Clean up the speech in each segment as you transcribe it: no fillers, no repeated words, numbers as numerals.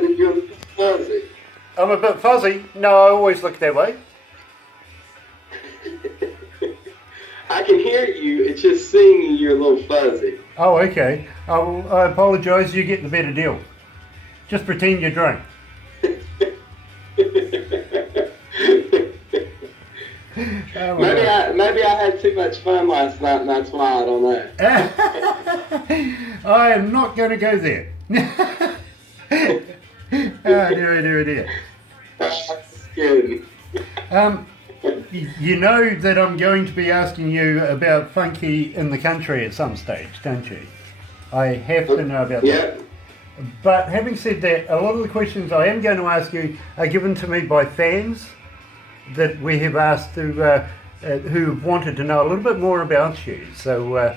that you're fuzzy. I'm a bit fuzzy. No, I always look that way. I can hear you. It's just singing. You're a little fuzzy. Oh, okay. I apologise. You get the better deal. Just pretend you're drunk. Maybe I had too much fun last night, and that's why I don't know. I am not going to go there. Oh, dear. That's good. You know that I'm going to be asking you about funky in the country at some stage, don't you? I have to know about that. But having said that, a lot of the questions I am going to ask you are given to me by fans that we have asked who've wanted to know a little bit more about you. So,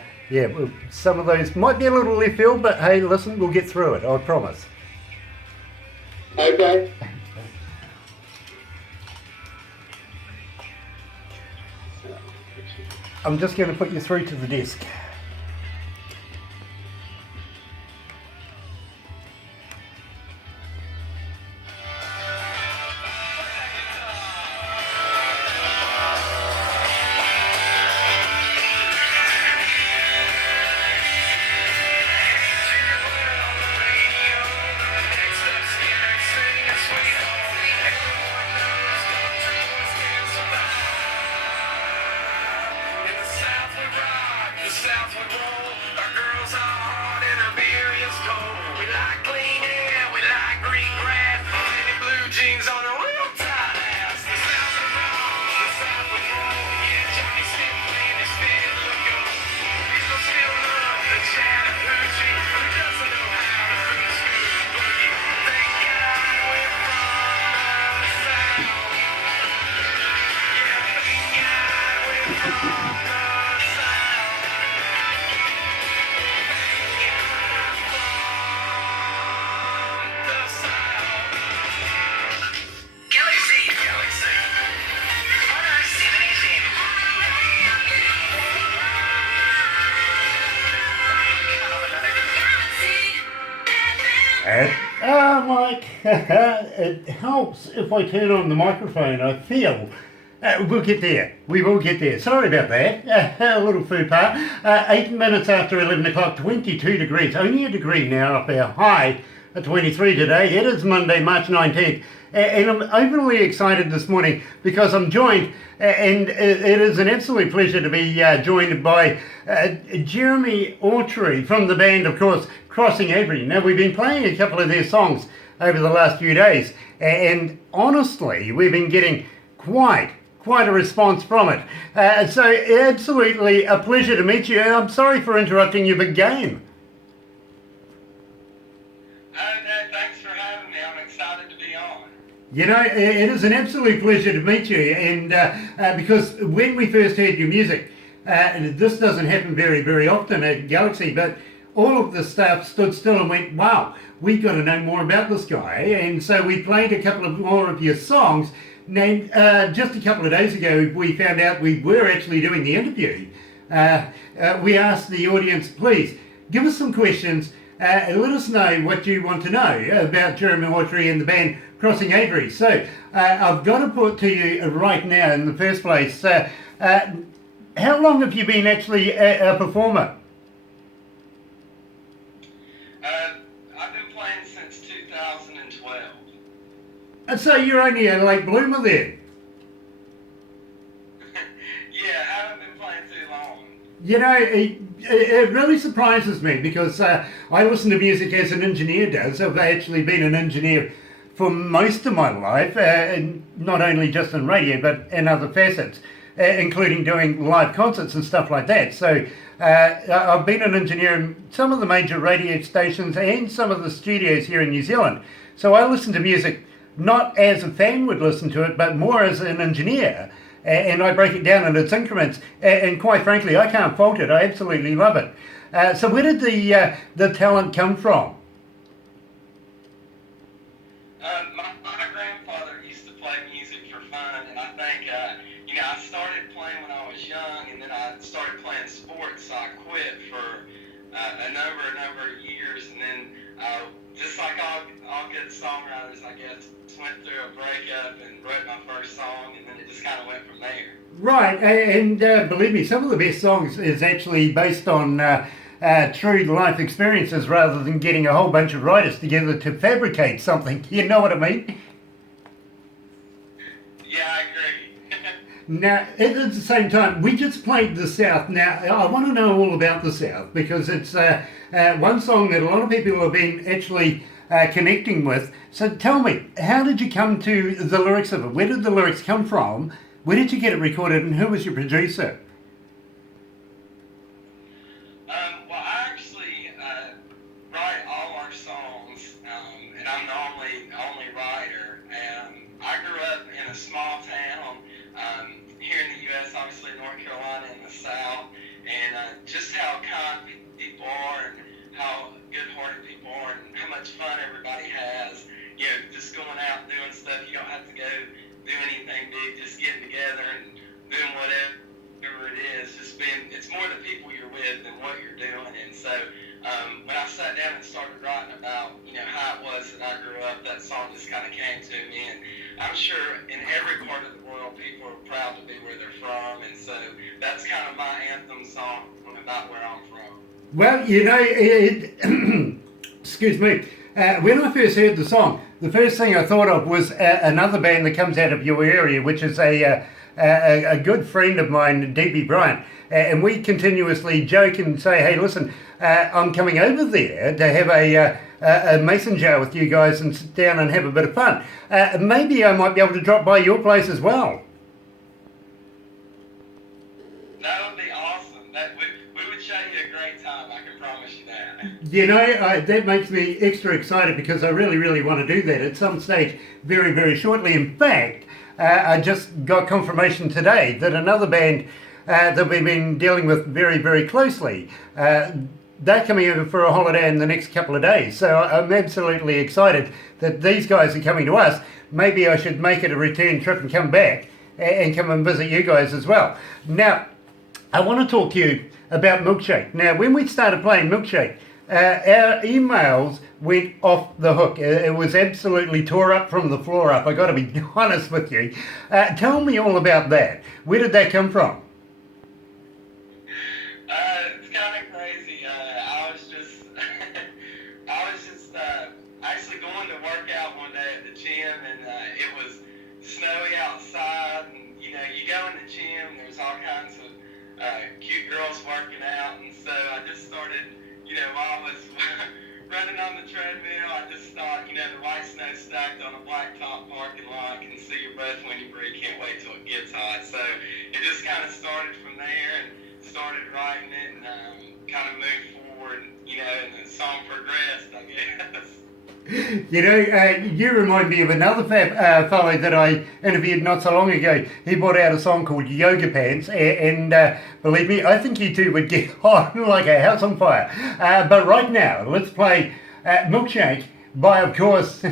some of those might be a little left field, but hey, listen, we'll get through it, I promise. Okay. I'm just going to put you through to the desk. Mike, it helps if I turn on the microphone. I feel we'll get there. We will get there. Sorry about that. A little faux pas. 8 minutes after 11 o'clock, 22 degrees. Only a degree now up our high at 23 today. It is Monday, March 19th. And I'm overly excited this morning because I'm joined, and it is an absolute pleasure to be joined by Jeremy Autry from the band, of course, Crossing Avery. Now, we've been playing a couple of their songs over the last few days, and honestly, we've been getting quite a response from it. So, absolutely a pleasure to meet you. I'm sorry for interrupting your big game. Thanks for having me. I'm excited to be on. You know, it is an absolute pleasure to meet you, and because when we first heard your music, and this doesn't happen very often at Galaxy, but all of the staff stood still and went, wow, we've got to know more about this guy. And so we played a couple of more of your songs. And just a couple of days ago, we found out we were actually doing the interview. We asked the audience, please, give us some questions. Let us know what you want to know about Jeremy Autry and the band Crossing Avery. So I've got to put to you right now in the first place, how long have you been actually a performer? I've been playing since 2012. And so you're only a late bloomer then? Yeah, I haven't been playing too long. You know, it really surprises me because I listen to music as an engineer does. I've actually been an engineer for most of my life, and not only just in radio, but in other facets, including doing live concerts and stuff like that. So I've been an engineer in some of the major radio stations and some of the studios here in New Zealand. So I listen to music not as a fan would listen to it, but more as an engineer. And I break it down in its increments. And quite frankly, I can't fault it. I absolutely love it. So where did the talent come from? My grandfather used to play music for fun, and I think, I started playing when I was young, and then I started playing sports, so I quit for a number of years, and then just like all good songwriters, I guess, went through a breakup and wrote my first song, and then it just kind of went from there. Right, and believe me, some of the best songs is actually based on true life experiences rather than getting a whole bunch of writers together to fabricate something. You know what I mean? Yeah, I agree. Now, at the same time, we just played the South. Now, I want to know all about the South because it's one song that a lot of people have been actually connecting with. So tell me, how did you come to the lyrics of it? Where did the lyrics come from? Where did you get it recorded and who was your producer? Well, I actually write all our songs, and I'm the only writer. I grew up in a small town here in the U.S., obviously North Carolina in the South, and just how kind people are and how good-hearted people are and how much fun everybody has. You know, just going out and doing stuff. You don't have to go do anything big, just getting together and doing whatever it is. It's more the people you're with than what you're doing. And so when I sat down and started writing about, how it was that I grew up, that song just kind of came to me. And I'm sure in every part of the world, people are proud to be where they're from. And so that's kind of my anthem song about where I'm from. Well, excuse me. When I first heard the song, the first thing I thought of was another band that comes out of your area, which is a good friend of mine, DB Bryant. And we continuously joke and say, hey, listen, I'm coming over there to have a mason jar with you guys and sit down and have a bit of fun. Maybe I might be able to drop by your place as well. That would be awesome. We would show you a great time, I can promise you that. That makes me extra excited because I really, really want to do that at some stage very, very shortly. In fact, I just got confirmation today that another band that we've been dealing with very, very closely, they're coming over for a holiday in the next couple of days. So I'm absolutely excited that these guys are coming to us. Maybe I should make it a return trip and come back and come and visit you guys as well. Now, I want to talk to you about Milkshake. Now, when we started playing Milkshake, our emails went off the hook. It was absolutely tore up from the floor up. I got to be honest with you. Tell me all about that. Where did that come from? It's kind of crazy. I was just actually going to work out one day at the gym, and it was snowy outside, and you go in the gym, there's all kinds of cute girls working out, and so I just started, while I was running on the treadmill, I just thought, the white snow stacked on a blacktop parking lot, can see your breath when you breathe, can't wait till it gets hot. So it just kind of started from there and started writing it and kind of moved forward, and the song progressed, I guess. You remind me of another fellow that I interviewed not so long ago. He brought out a song called Yoga Pants, and believe me, I think you two would get on like a house on fire. But right now, let's play Milkshake by, of course,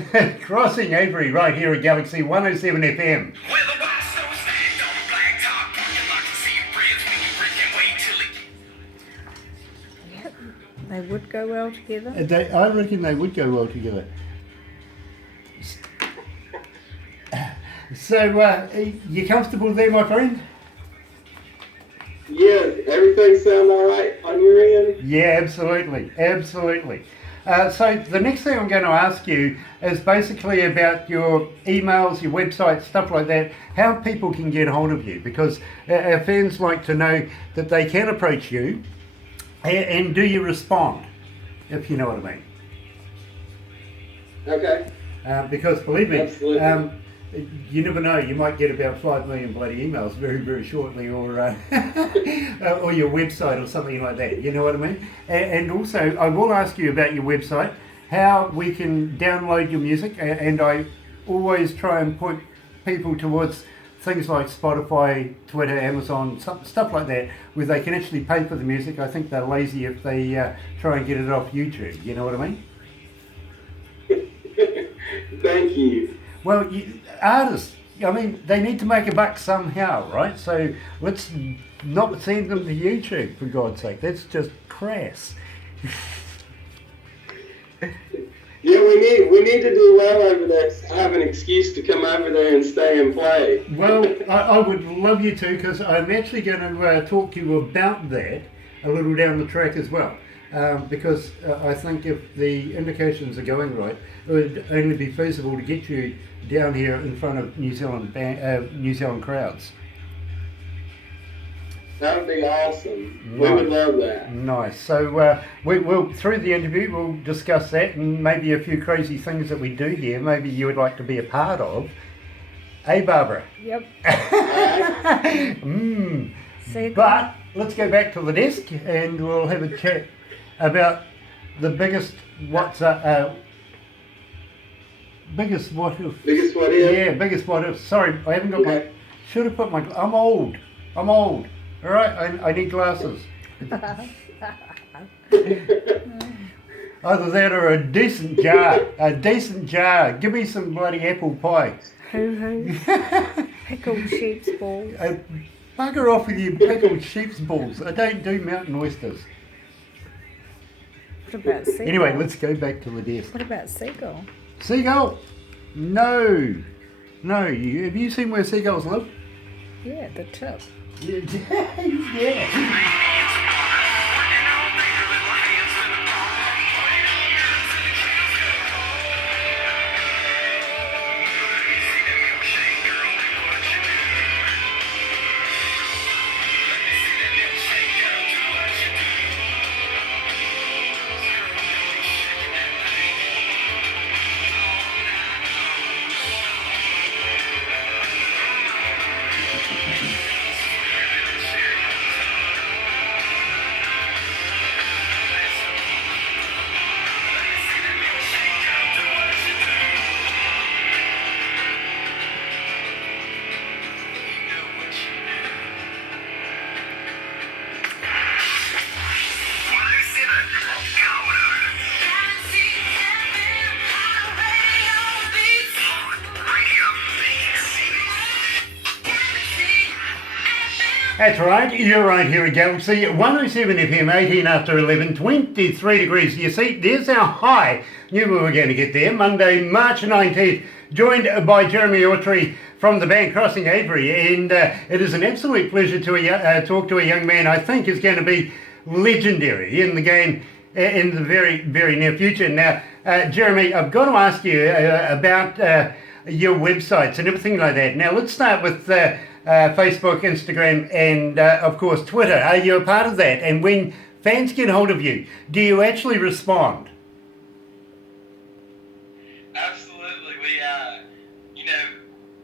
Crossing Avery right here at Galaxy 107 FM. They would go well together. I reckon they would go well together. So, you comfortable there, my friend? Yeah, everything sound all right on your end? Yeah, absolutely, absolutely. So the next thing I'm going to ask you is basically about your emails, your website, stuff like that, how people can get hold of you, because our fans like to know that they can approach you, and do you respond, if you know what I mean. Okay. Because believe me, Absolutely. you never know, you might get about 5 million bloody emails very, very shortly, or or your website or something like that, you know what I mean? And also, I will ask you about your website, how we can download your music, and I always try and point people towards things like Spotify, Twitter, Amazon, stuff like that, where they can actually pay for the music. I think they're lazy if they try and get it off YouTube, you know what I mean? Thank you. Well, artists, I mean, they need to make a buck somehow, right? So let's not send them to YouTube, for God's sake. That's just crass. Yeah, we need to do well over there. So I have an excuse to come over there and stay and play. Well, I would love you to, because I'm actually going to talk to you about that a little down the track as well. Because I think if the indications are going right, it would only be feasible to get you down here in front of New Zealand crowds. That would be awesome. Nice. We would love that. Nice. So we'll through the interview we'll discuss that and maybe a few crazy things that we do here. Maybe you would like to be a part of. Hey, Barbara. Yep. But let's go back to the desk and we'll have a chat about the biggest what if. Biggest what if? Yeah, biggest what if. Sorry, I haven't got my. Should have put my. I'm old. All right, I need glasses. Either that or a decent jar. Give me some bloody apple pie. Hoo-hoo. Pickled sheep's balls. Bugger off with your pickled sheep's balls. I don't do mountain oysters. What about seagull? Anyway, let's go back to the desk. What about seagull? Seagull? No. Have you seen where seagulls live? Yeah, the tip. Yeah. That's right, you're right here at Galaxy 107 FM, 18 after 11, 23 degrees. You see, there's our high. Knew we were going to get there. Monday, March 19th, joined by Jeremy Autry from the band Crossing Avery. And it is an absolute pleasure to talk to a young man I think is going to be legendary in the game in the very, very near future. Now, Jeremy, I've got to ask you about your websites and everything like that. Now, let's start with Facebook, Instagram, and of course Twitter. Are you a part of that? And when fans get hold of you, do you actually respond? Absolutely.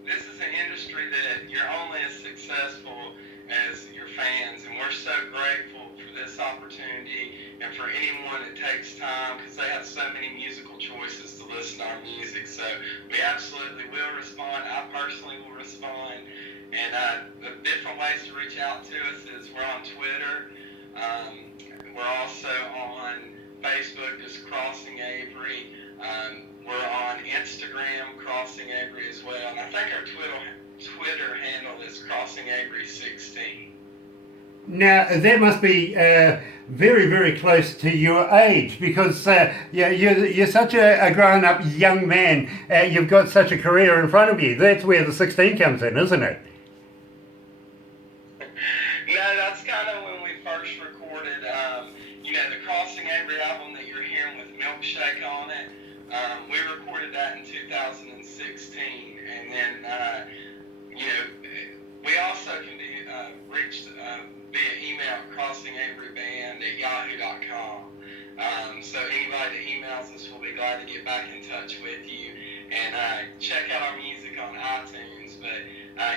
This is an industry that you're only as successful as your fans, and we're so grateful for this opportunity and for anyone that takes time, because they have so many musical choices to listen to our music. So we absolutely will respond. I personally will respond. And the different ways to reach out to us is we're on Twitter. We're also on Facebook, just Crossing Avery. We're on Instagram, Crossing Avery as well. And I think our Twitter handle is Crossing Avery 16. Now, that must be very, very close to your age, because you're such a grown-up young man. You've got such a career in front of you. That's where the 16 comes in, isn't it? No, that's kind of when we first recorded, the Crossing Avery album that you're hearing with Milkshake on it. We recorded that in 2016, and then, we also can be reached via email at crossingaveryband@yahoo.com. So anybody that emails us will be glad to get back in touch with you and check out our music on iTunes. But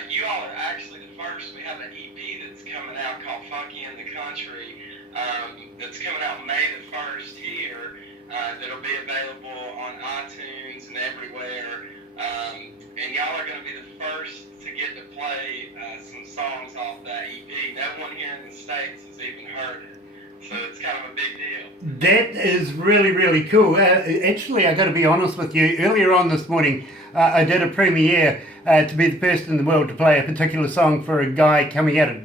you all are actually the first. We have an EP that's coming out called Funky in the Country that's coming out May the 1st here. That'll be available on iTunes and everywhere. And y'all are going to be the first to get to play some songs off that EP. No one here in the States has even heard it. So it's kind of a big deal. That is really, really cool. Actually, I got to be honest with you. Earlier on this morning, I did a premiere to be the first in the world to play a particular song for a guy coming out of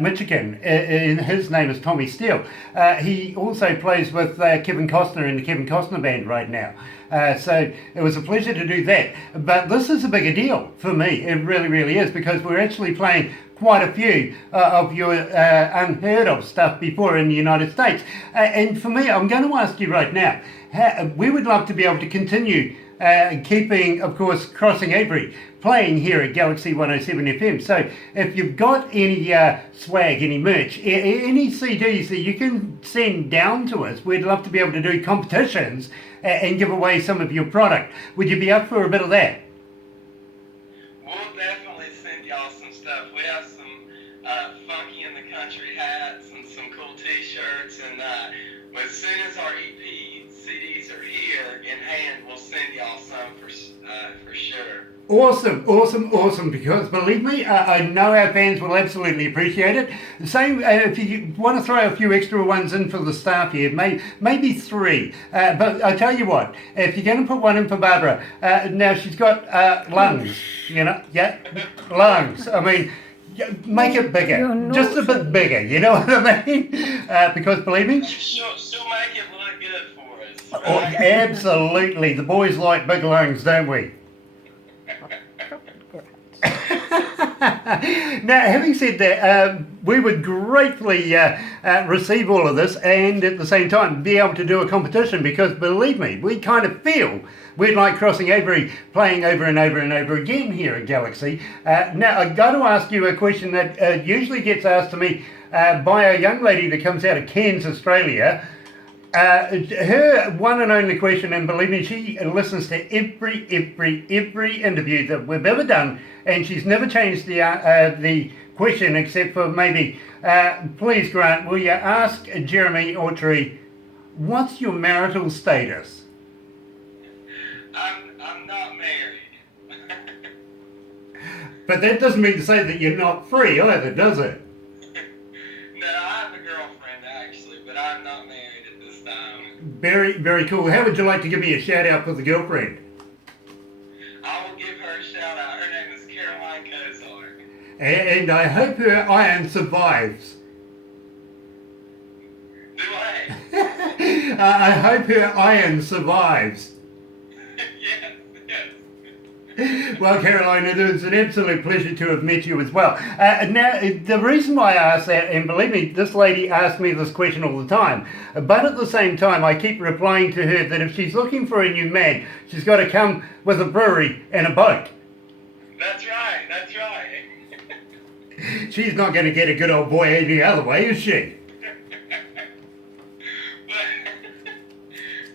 Michigan. His name is Tommy Steele. He also plays with Kevin Costner in the Kevin Costner Band right now. So it was a pleasure to do that. But this is a bigger deal for me. It really, really is, because we're actually playing quite a few of your unheard of stuff before in the United States. And for me, I'm going to ask you right now, we would love to be able to continue keeping, of course, Crossing Avery playing here at Galaxy 107 FM. So if you've got any swag, any merch, any CDs that you can send down to us, we'd love to be able to do competitions and give away some of your product. Would you be up for a bit of that? We'll definitely send y'all some stuff. We have some funky in the country hats and some cool t-shirts, and as soon as our EP CDs are here in hand, we'll send y'all some for sure. Awesome, because believe me, I know our fans will absolutely appreciate it. Same, if you want to throw a few extra ones in for the staff here, maybe 3. But I tell you what, if you're going to put one in for Barbara, now she's got lungs, lungs. I mean, make it bigger, just a bit bigger, you know what I mean? Because believe me, she'll make it look good for us. Oh, Right? absolutely. The boys like big lungs, don't we? Now, having said that, we would gratefully receive all of this and at the same time be able to do a competition, because believe me, we kind of feel we'd like Crossing Avery playing over and over and over again here at Galaxy. Now, I've got to ask you a question that usually gets asked to me by a young lady that comes out of Cairns, Australia. Her one and only question, and believe me, she listens to every interview that we've ever done, and she's never changed the question except for maybe, please Grant, will you ask Jeremy Autry, what's your marital status? I'm not married. But that doesn't mean to say that you're not free either, does it? No, I have a girlfriend actually, but I'm not married at this time. Very cool. How would you like to give me a shout out for the girlfriend? I will give her a shout out. Her name is Caroline Kozark. And I hope her iron survives. Do I? I hope her iron survives. Yes. Well, Caroline, it is an absolute pleasure to have met you as well. Now, the reason why I asked that, and believe me, this lady asks me this question all the time, but at the same time, I keep replying to her that if she's looking for a new man, she's got to come with a brewery and a boat. That's right. She's not going to get a good old boy any other way, is she?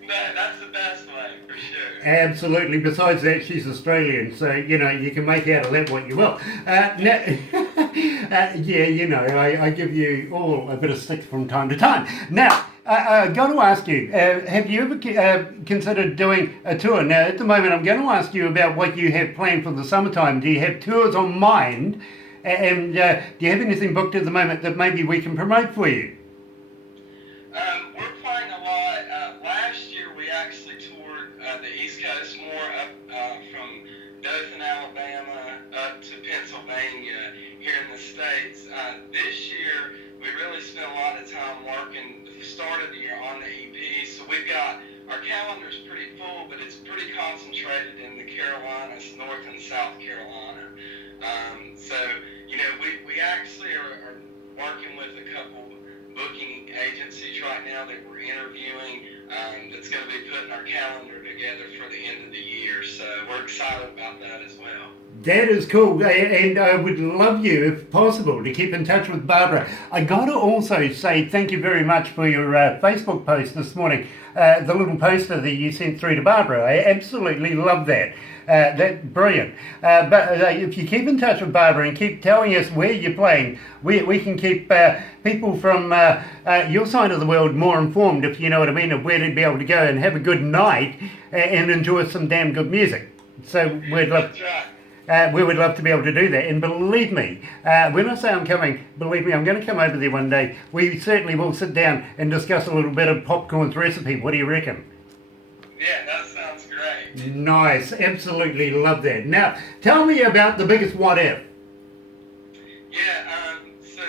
No, that's the best way, for sure. Absolutely. Besides that, she's Australian, so, you can make out of that what you will. Now, I give you all a bit of stick from time to time. Now, I've got to ask you, have you ever considered doing a tour? Now, at the moment, I'm going to ask you about what you have planned for the summertime. Do you have tours on mind? And do you have anything booked at the moment that maybe we can promote for you? We're playing a lot. Last year, we actually toured the East Coast more up from Dothan, Alabama, up to Pennsylvania here in the States. This year, we really spent a lot of time working the start of the year on the EP. So we've got, our calendar's pretty full, but it's pretty concentrated in the Carolinas, North and South Carolina. So, we actually are working with a couple booking agencies right now that we're interviewing that's going to be putting our calendar together for the end of the year. So we're excited about that as well. That is cool, and I would love you, if possible, to keep in touch with Barbara. I got to also say thank you very much for your Facebook post this morning, the little poster that you sent through to Barbara. I absolutely love that. That's brilliant. But if you keep in touch with Barbara and keep telling us where you're playing, we can keep people from your side of the world more informed, if you know what I mean, of where to be able to go and have a good night and enjoy some damn good music. So we'd love. That's right. We would love to be able to do that. And believe me, when I say I'm coming, believe me, I'm going to come over there one day. We certainly will sit down and discuss a little bit of Popcorn's recipe. What do you reckon? Yeah, that sounds great. Nice. Absolutely love that. Now, tell me about the biggest what if. Yeah, so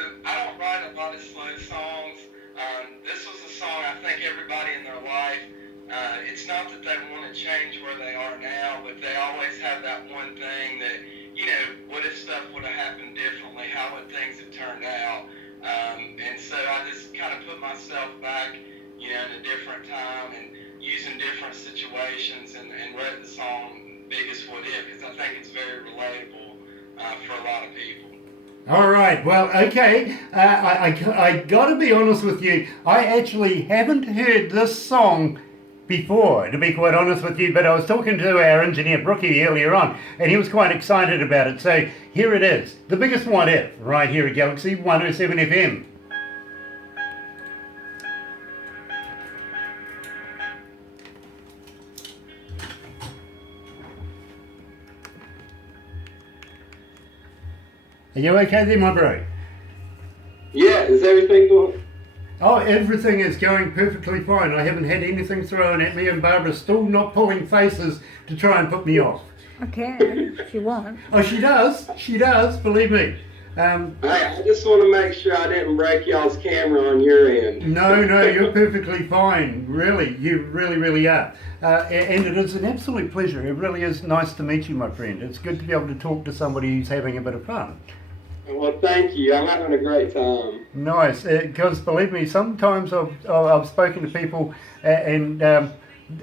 would change where they are now, but they always have that one thing that, you know, what if stuff would have happened differently? How would things have turned out? And so I just kind of put myself back, you know, in a different time and using different situations and wrote the song Biggest What If, because I think it's very relatable for a lot of people. All right, well, okay, I got to be honest with you, I actually haven't heard this song before, to be quite honest with you, but I was talking to our engineer Brookie earlier on, and he was quite excited about it, so here it is, The Biggest What If, right here at Galaxy 107 FM. Are you okay there, my bro? Yeah, is everything going? Oh, everything is going perfectly fine. I haven't had anything thrown at me, and Barbara's still not pulling faces to try and put me off. I can if you want. Oh, she does, believe me. Hey, I just want to make sure I didn't break y'all's camera on your end. No, you're perfectly fine. Really, you really are. And it is an absolute pleasure. It really is nice to meet you, my friend. It's good to be able to talk to somebody who's having a bit of fun. Well, thank you. I'm having a great time. Nice, because believe me, sometimes I've spoken to people and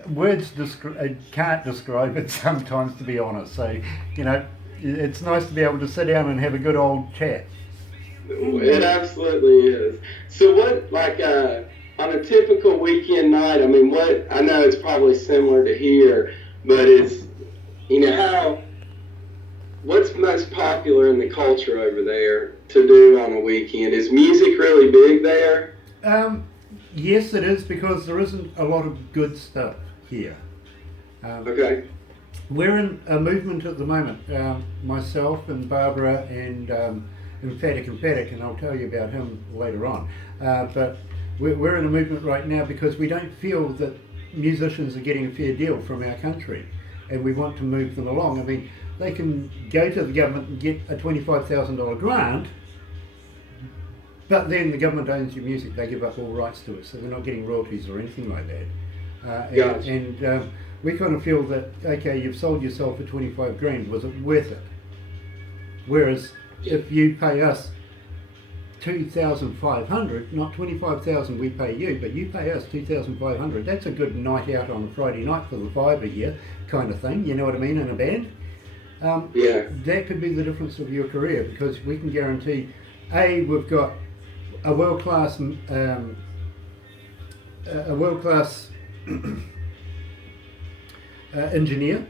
words can't describe it sometimes, to be honest. So, you know, it's nice to be able to sit down and have a good old chat. It absolutely is. So what, like, on a typical weekend night, I mean, what, I know it's probably similar to here, but it's, you know, what's most popular in the culture over there to do on a weekend? Is music really big there? Yes, it is, because there isn't a lot of good stuff here. Okay. We're in a movement at the moment, myself and Barbara and Emphatic, and I'll tell you about him later on. But we're in a movement right now because we don't feel that musicians are getting a fair deal from our country, and we want to move them along. I mean, they can go to the government and get a $25,000 grant, but then the government owns your music. They give up all rights to it, so they're not getting royalties or anything like that. Gotcha. We kind of feel that, okay, you've sold yourself for 25 grand, was it worth it? Whereas if you pay us 2,500, not 25,000 we pay you, but you pay us 2,500, that's a good night out on a Friday night for the five a year kind of thing, you know what I mean, in a band. Yeah. That could be the difference of your career, because we can guarantee, we've got a world-class engineer,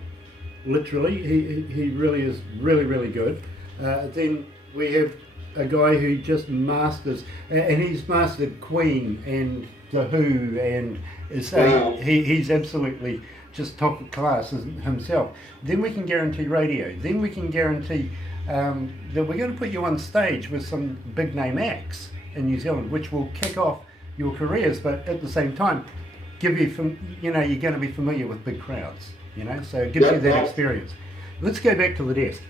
literally. He really is really good. Then we have a guy who just masters, and he's mastered Queen and The Who, and so he's absolutely just top of class himself. Then we can guarantee radio. Then we can guarantee that we're going to put you on stage with some big name acts in New Zealand, which will kick off your careers, but at the same time give you, you're going to be familiar with big crowds, so it gives you that experience. Let's go back to the desk.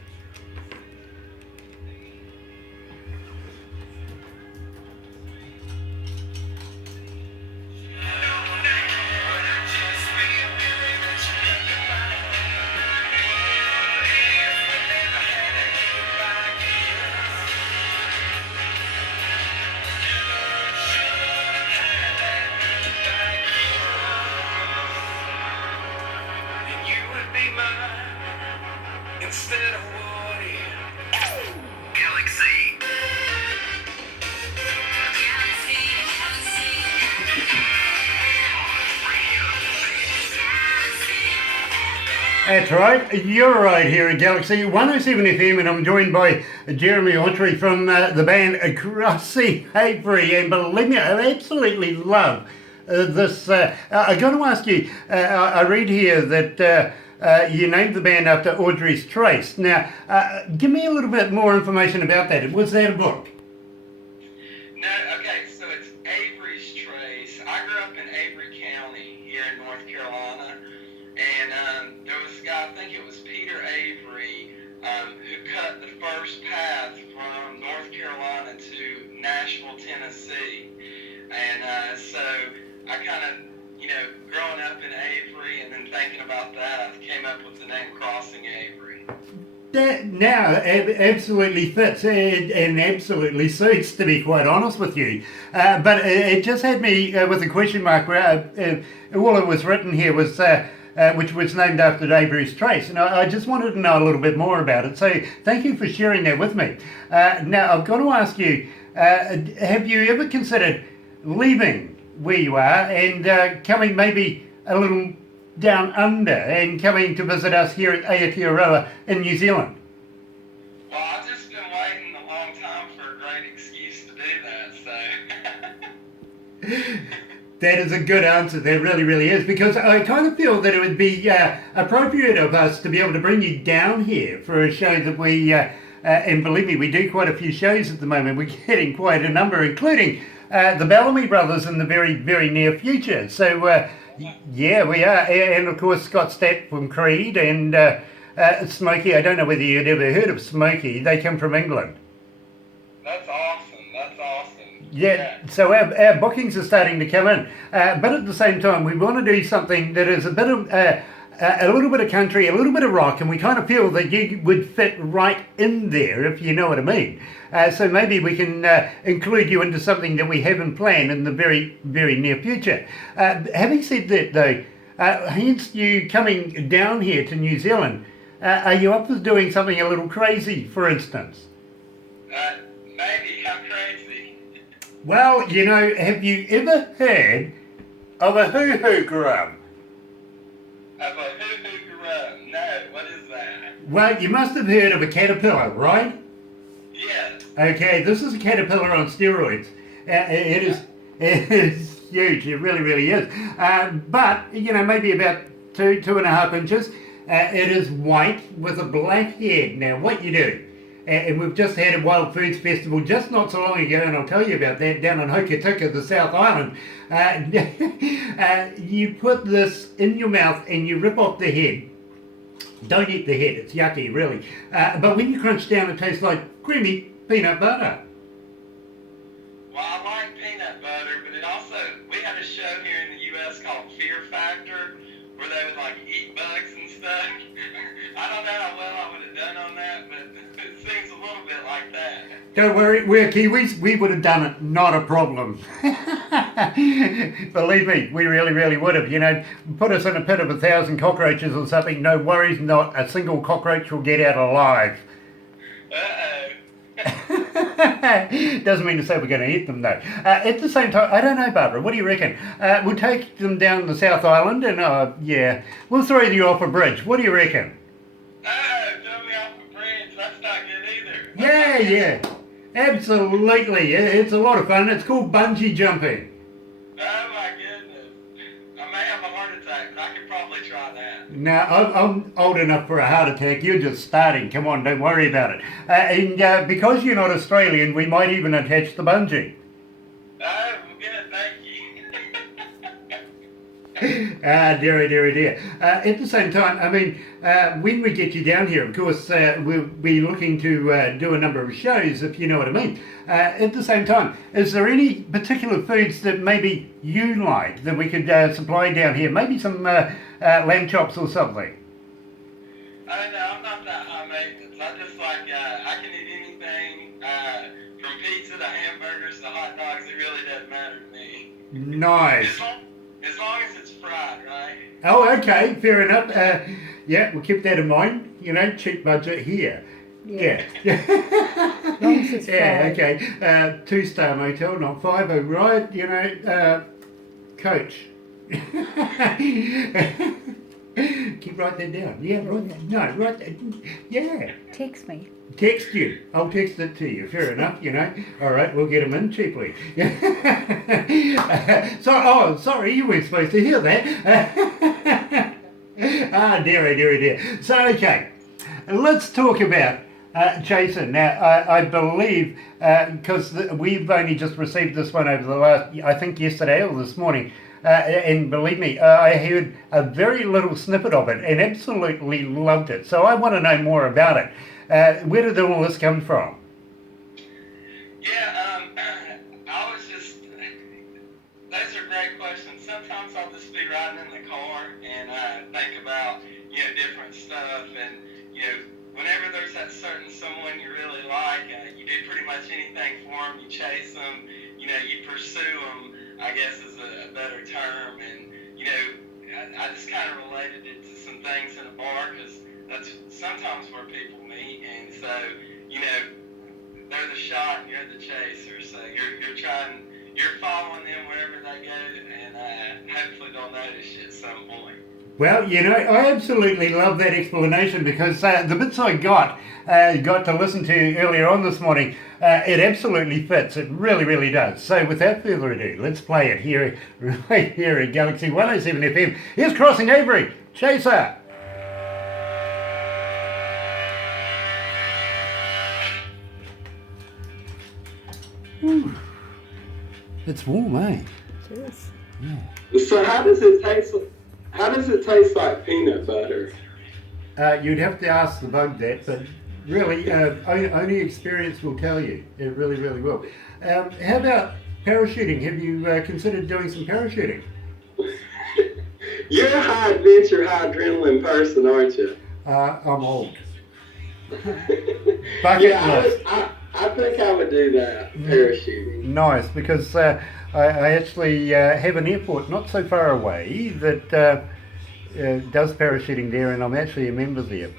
Instead of Woody. Galaxy. That's right, you're right here at Galaxy 107 FM, and I'm joined by Jeremy Autry from the band Crossing Avery, and believe me, I absolutely love this. I got to ask you, I read here that you named the band after Audrey's Trace. Now, give me a little bit more information about that. Was that a book? No, okay, so it's Avery's Trace. I grew up in Avery County here in North Carolina, and there was a guy, I think it was Peter Avery, who cut the first path from North Carolina to Nashville, Tennessee. And so I kind of, growing up in Avery and then thinking about that, I came up with the name Crossing Avery. That now absolutely fits and absolutely suits, to be quite honest with you. But it just had me with a question mark. All it was written here was, which was named after Avery's Trace, and I just wanted to know a little bit more about it. So thank you for sharing that with me. Now I've got to ask you, have you ever considered leaving where you are and coming maybe a little down under and coming to visit us here at Aotearoa in New Zealand? Well, I've just been waiting a long time for a great excuse to do that, so. That is a good answer. That really, really is, because I kind of feel that it would be appropriate of us to be able to bring you down here for a show that we, and believe me, we do quite a few shows at the moment. We're getting quite a number, including the Bellamy Brothers in the very, very near future. So, yeah, we are. And of course, Scott Stapp from Creed and Smokey. I don't know whether you'd ever heard of Smokey. They come from England. That's awesome. That's awesome. Yeah, so our bookings are starting to come in. But at the same time, we want to do something that is a bit of a little bit of country, a little bit of rock, and we kind of feel that you would fit right in there, if you know what I mean. So maybe we can include you into something that we haven't planned in the very, very near future. Having said that, though, hence you coming down here to New Zealand, are you up for doing something a little crazy, for instance? Maybe. How crazy? Well, have you ever heard of a hoo-hoo grub? Of a hoo-hoo grub? No, what is that? Well, you must have heard of a caterpillar, right? Yes. Okay, this is a caterpillar on steroids. It is huge. It really, really is. But maybe about 2.5 inches. It is white with a black head. Now, what you do, and we've just had a Wild Foods Festival just not so long ago, and I'll tell you about that, down in Hokitika, the South Island. You put this in your mouth and you rip off the head. Don't eat the head, it's yucky, really. But when you crunch down, it tastes like creamy peanut butter. Well, I like peanut butter, but we had a show here in the U.S. called Fear Factor, where they would eat bugs and stuff. I don't know how well I would have done on that, but it seems a little bit like that. Don't worry, we're Kiwis, we would have done it, not a problem. Believe me, we really, really would have. Put us in a pit of 1,000 cockroaches or something, no worries, not a single cockroach will get out alive. Doesn't mean to say we're going to eat them, though. At the same time, I don't know, Barbara, what do you reckon? We'll take them down the South Island and, we'll throw you off a bridge. What do you reckon? Throw me off a bridge. That's not good either. Yeah. Absolutely. It's a lot of fun. It's called bungee jumping. Oh, my goodness. I may have a heart attack, but I could probably try that. No, I'm old enough for a heart attack. You're just starting. Come on, don't worry about it. And because you're not Australian, we might even attach the bungee. Oh, good. Thank you. Dear. At the same time, when we get you down here, of course, we'll be looking to do a number of shows, if you know what I mean. At the same time, is there any particular foods that maybe you like that we could supply down here? Maybe some lamb chops or something? No, I'm not that high maintenance. I just I can eat anything, from pizza to hamburgers to hot dogs. It really doesn't matter to me. Nice. As long as it's fried, right? Oh, okay, fair enough. We'll keep that in mind. Cheap budget here. Yeah. As long as it's fried. Okay. 2-star motel, not 5, right? Coach. Keep write that down. Yeah, write that. Yeah. Text me. Text you. I'll text it to you. Fair enough, All right, we'll get them in cheaply. Sorry, you weren't supposed to hear that. Dear. So, okay, let's talk about Jason. Now, I believe, because we've only just received this one over the last, I think yesterday or this morning, and believe me, I heard a very little snippet of it and absolutely loved it. So I want to know more about it. Where did all this come from? Those are great questions. Sometimes I'll just be whenever there's that certain someone you really like, you do pretty much anything for them. You chase them, you pursue them, I guess is a better term. And, I just kind of related it to some things in a bar because that's sometimes where people meet. And so, they're the shot and you're the chaser. So you're following them wherever they go, and hopefully they'll notice you at some point. Well, I absolutely love that explanation because the bits I got to listen to earlier on this morning, it absolutely fits. It really, really does. So without further ado, let's play it here, right here at Galaxy 107 FM. Here's Crossing Avery, Chaser. Ooh. It's warm, eh? It is. Yeah. So how does it taste? How does it taste like peanut butter? You'd have to ask the bug that, but really, only experience will tell you. It really, really will. How about parachuting? Have you considered doing some parachuting? You're a high adventure, high adrenaline person, aren't you? I'm old. Bucket list. I think I would do that, parachuting. Nice, because I actually have an airport not so far away that does parachuting there, and I'm actually a member there.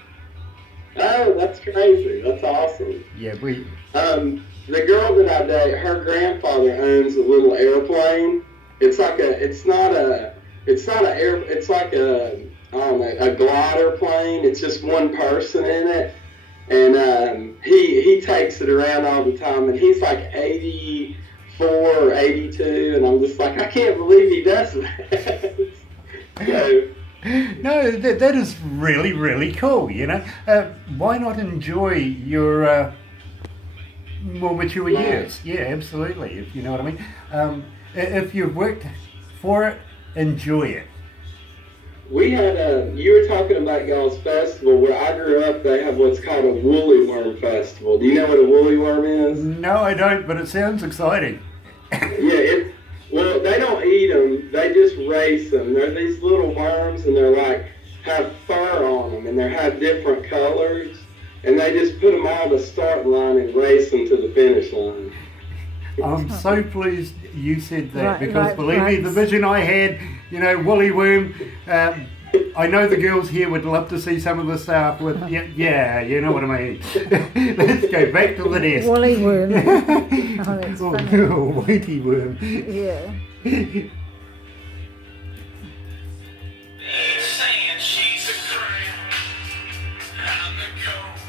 Oh, that's crazy. That's awesome. Yeah, the girl that I date, her grandfather owns a little airplane. It's like it's like a glider plane. It's just one person in it. And he takes it around all the time, and he's like 84 or 82, and I'm just like, I can't believe he does that. So, no, that is really, really cool, Why not enjoy your more mature years? Yeah, absolutely, if you know what I mean. If you've worked for it, enjoy it. We had you were talking about y'all's festival. Where I grew up, they have what's called a woolly worm festival. Do you know what a woolly worm is? No, I don't, but it sounds exciting. Yeah, well, they don't eat them. They just race them. They're these little worms, and they're have fur on them, and they have different colors. And they just put them on the starting line and race them to the finish line. I'm so pleased you said that, Right, because believe me, the vision I had, woolly worm, I know the girls here would love to see some of the stuff with, yeah, you know what I mean. Let's go back to the desk. Woolly worm. Oh, that's funny. Whitey worm. Yeah. Saying she's a crown, I'm the gold.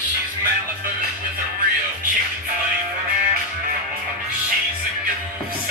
She's Malibu with a real kicking flavor. She's a goose.